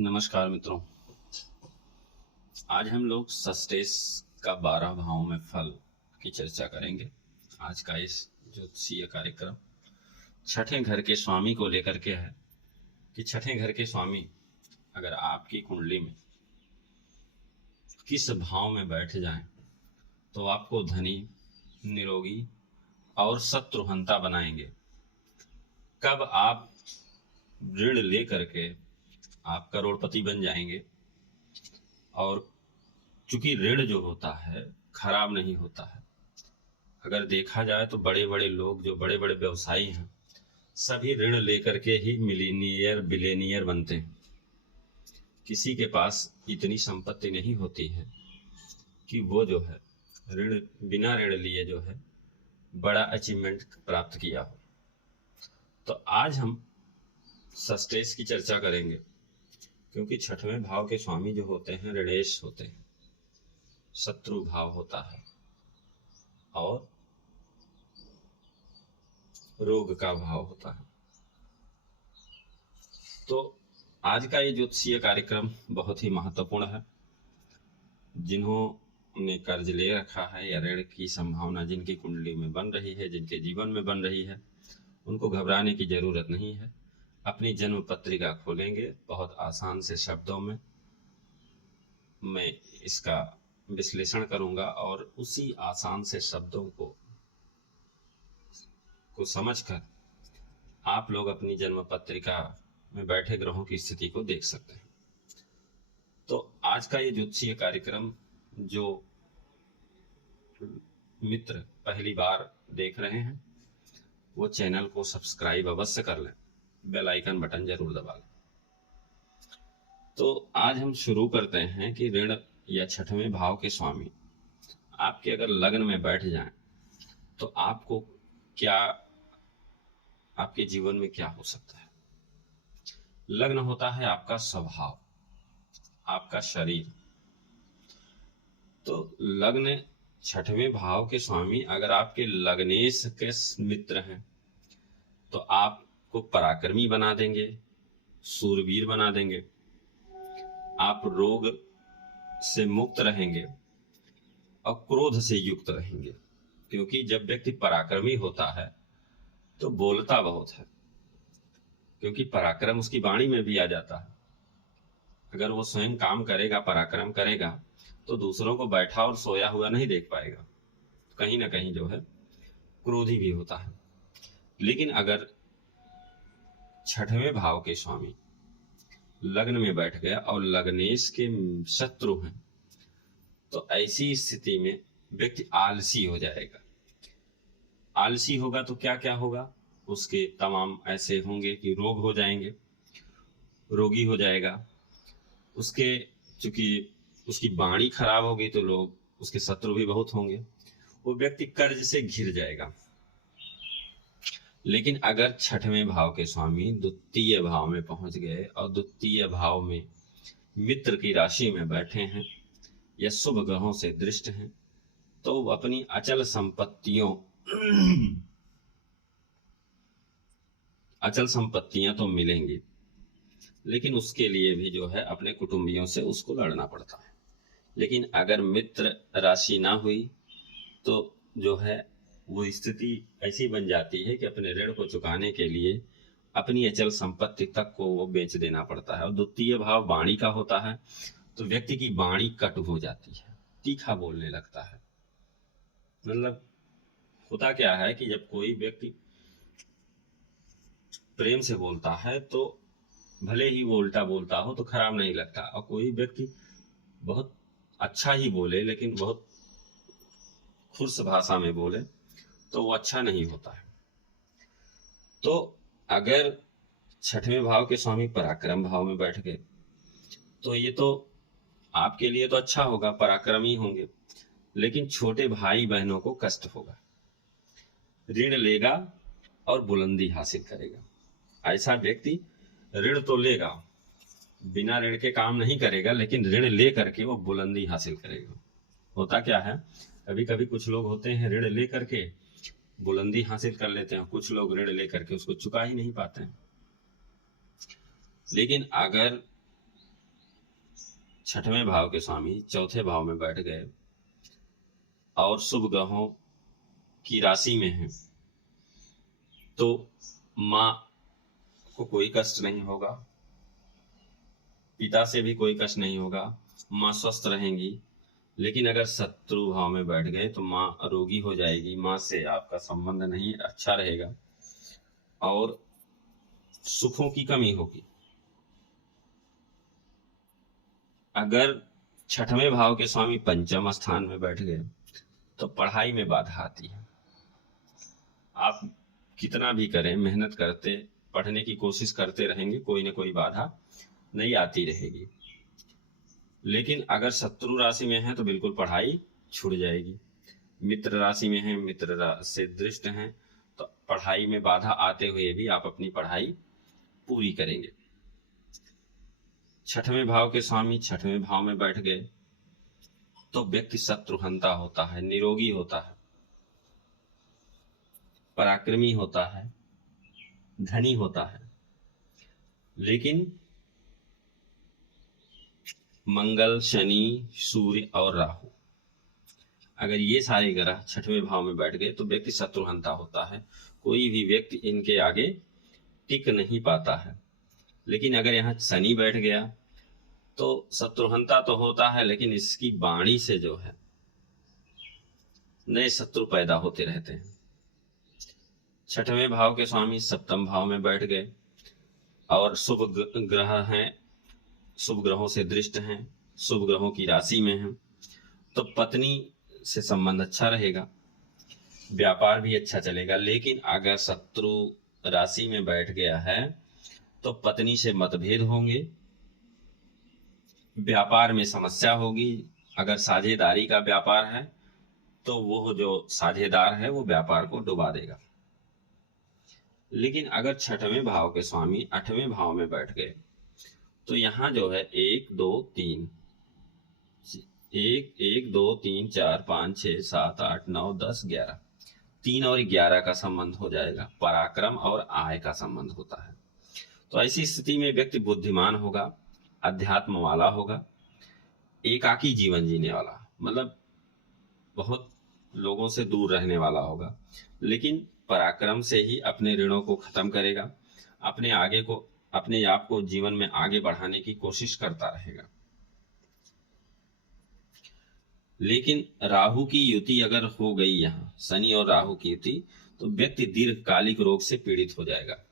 नमस्कार मित्रों। आज हम लोग सस्टेस का 12 भावों में फल की चर्चा करेंगे। आज का इस ज्योतिषीय कार्यक्रम छठे घर के स्वामी को लेकर के है कि छठे घर के स्वामी अगर आपकी कुंडली में किस भाव में बैठ जाएं तो आपको धनी, निरोगी और शत्रुहंता बनाएंगे। कब आप ऋण ले करके आप करोड़पति बन जाएंगे। और चूंकि ऋण जो होता है खराब नहीं होता है। अगर देखा जाए तो बड़े बड़े लोग जो बड़े बड़े व्यवसायी हैं सभी ऋण लेकर के ही मिलीनियर बिलेनियर बनते हैं। किसी के पास इतनी संपत्ति नहीं होती है कि वो जो है ऋण बिना ऋण लिए जो है बड़ा अचीवमेंट प्राप्त किया हो। तो आज हम सस्टेस की चर्चा करेंगे क्योंकि छठवें भाव के स्वामी जो होते हैं ऋणेश होते हैं, शत्रु भाव होता है और रोग का भाव होता है। तो आज का ये ज्योतिषीय कार्यक्रम बहुत ही महत्वपूर्ण है। जिन्होंने कर्ज ले रखा है या ऋण की संभावना जिनकी कुंडली में बन रही है, जिनके जीवन में बन रही है, उनको घबराने की जरूरत नहीं है। अपनी जन्म पत्रिका खोलेंगे, बहुत आसान से शब्दों में मैं इसका विश्लेषण करूंगा और उसी आसान से शब्दों को समझकर आप लोग अपनी जन्म पत्रिका में बैठे ग्रहों की स्थिति को देख सकते हैं। तो आज का ये ज्योतिषीय कार्यक्रम जो मित्र पहली बार देख रहे हैं वो चैनल को सब्सक्राइब अवश्य कर लें, बेल आइकन बटन जरूर दबा लें। तो आज हम शुरू करते हैं कि ऋण या छठवें भाव के स्वामी आपके अगर लग्न में बैठ जाएं तो आपको क्या, आपके जीवन में क्या हो सकता है। लग्न होता है आपका स्वभाव, आपका शरीर। तो लग्न छठवें भाव के स्वामी अगर आपके लग्नेश के मित्र हैं तो आपको पराक्रमी बना देंगे, सूरवीर बना देंगे। आप रोग से मुक्त रहेंगे और क्रोध से युक्त रहेंगे, क्योंकि जब व्यक्ति पराक्रमी होता है तो बोलता बहुत है, क्योंकि पराक्रम उसकी वाणी में भी आ जाता है। अगर वो स्वयं काम करेगा, पराक्रम करेगा तो दूसरों को बैठा और सोया हुआ नहीं देख पाएगा, कहीं ना कहीं जो है क्रोधी भी होता है। लेकिन अगर छठवें भाव के स्वामी लग्न में बैठ गया और लग्नेश के शत्रु हैं तो ऐसी स्थिति में व्यक्ति आलसी हो जाएगा। आलसी होगा तो क्या क्या होगा, उसके तमाम ऐसे होंगे कि रोग हो जाएंगे, रोगी हो जाएगा। उसके चूंकि उसकी वाणी खराब होगी तो लोग उसके शत्रु भी बहुत होंगे। वो व्यक्ति कर्ज से घिर जाएगा। लेकिन अगर छठवें भाव के स्वामी द्वितीय भाव में पहुंच गए और द्वितीय भाव में मित्र की राशि में बैठे हैं या शुभ ग्रहों से दृष्ट हैं तो वो अपनी अचल संपत्तियां तो मिलेंगी, लेकिन उसके लिए भी जो है अपने कुटुंबियों से उसको लड़ना पड़ता है। लेकिन अगर मित्र राशि ना हुई तो जो है वो स्थिति ऐसी बन जाती है कि अपने ऋण को चुकाने के लिए अपनी अचल संपत्ति तक को वो बेच देना पड़ता है। और द्वितीय भाव वाणी का होता है तो व्यक्ति की वाणी कटु हो जाती है, तीखा बोलने लगता है। मतलब होता क्या है कि जब कोई व्यक्ति प्रेम से बोलता है तो भले ही वो उल्टा बोलता हो तो खराब नहीं लगता, और कोई व्यक्ति बहुत अच्छा ही बोले लेकिन बहुत खुर्स भाषा में बोले तो वो अच्छा नहीं होता है। तो अगर छठवें भाव के स्वामी पराक्रम भाव में बैठ गए तो ये तो आपके लिए तो अच्छा होगा, पराक्रमी होंगे, लेकिन छोटे भाई बहनों को कष्ट होगा। ऋण लेगा और बुलंदी हासिल करेगा। ऐसा व्यक्ति ऋण तो लेगा, बिना ऋण के काम नहीं करेगा, लेकिन ऋण ले करके वो बुलंदी हासिल करेगा। होता क्या है, कभी कभी कुछ लोग होते हैं ऋण ले करके बुलंदी हासिल कर लेते हैं, कुछ लोग ऋण ले करके उसको चुका ही नहीं पाते हैं। लेकिन अगर छठवें भाव के स्वामी चौथे भाव में बैठ गए और शुभ ग्रहों की राशि में हैं, तो माँ को कोई कष्ट नहीं होगा, पिता से भी कोई कष्ट नहीं होगा, माँ स्वस्थ रहेंगी। लेकिन अगर शत्रु भाव में बैठ गए तो माँ रोगी हो जाएगी, माँ से आपका संबंध नहीं अच्छा रहेगा और सुखों की कमी होगी। अगर छठवें भाव के स्वामी पंचम स्थान में बैठ गए तो पढ़ाई में बाधा आती है। आप कितना भी करें, मेहनत करते पढ़ने की कोशिश करते रहेंगे, कोई ना कोई बाधा नहीं आती रहेगी। लेकिन अगर शत्रु राशि में है तो बिल्कुल पढ़ाई छूट जाएगी। मित्र राशि में है, मित्र से दृष्ट हैं, तो पढ़ाई में बाधा आते हुए भी आप अपनी पढ़ाई पूरी करेंगे। छठवें भाव के स्वामी छठवें भाव में बैठ गए तो व्यक्ति शत्रुहंता होता है, निरोगी होता है, पराक्रमी होता है, धनी होता है। लेकिन मंगल, शनि, सूर्य और राहु, अगर ये सारे ग्रह छठवें भाव में बैठ गए तो व्यक्ति शत्रुहंता होता है। कोई भी व्यक्ति इनके आगे टिक नहीं पाता है। लेकिन अगर यहाँ शनि बैठ गया तो शत्रुहंता तो होता है, लेकिन इसकी वाणी से जो है नए शत्रु पैदा होते रहते हैं। छठवें भाव के स्वामी सप्तम भाव में बैठ गए और शुभ ग्रह हैं, शुभ ग्रहों से दृष्ट हैं, शुभ ग्रहों की राशि में हैं, तो पत्नी से संबंध अच्छा रहेगा, व्यापार भी अच्छा चलेगा। लेकिन अगर शत्रु राशि में बैठ गया है तो पत्नी से मतभेद होंगे, व्यापार में समस्या होगी। अगर साझेदारी का व्यापार है तो वो जो साझेदार है वो व्यापार को डुबा देगा। लेकिन अगर छठवें भाव के स्वामी आठवें भाव में बैठ गए तो यहाँ जो है 1 2 3 4 5 6 7 8 9 10 11, 3 और 11 का संबंध हो जाएगा। पराक्रम और आय का संबंध होता है। तो ऐसी स्थिति में व्यक्ति बुद्धिमान होगा, अध्यात्म वाला होगा, एकाकी जीवन जीने वाला, मतलब बहुत लोगों से दूर रहने वाला होगा। लेकिन पराक्रम से ही अपने ऋणों को खत्म करेगा, अपने आप को जीवन में आगे बढ़ाने की कोशिश करता रहेगा। लेकिन राहु की युति अगर हो गई, यहाँ शनि और राहु की युति, तो व्यक्ति दीर्घकालिक रोग से पीड़ित हो जाएगा।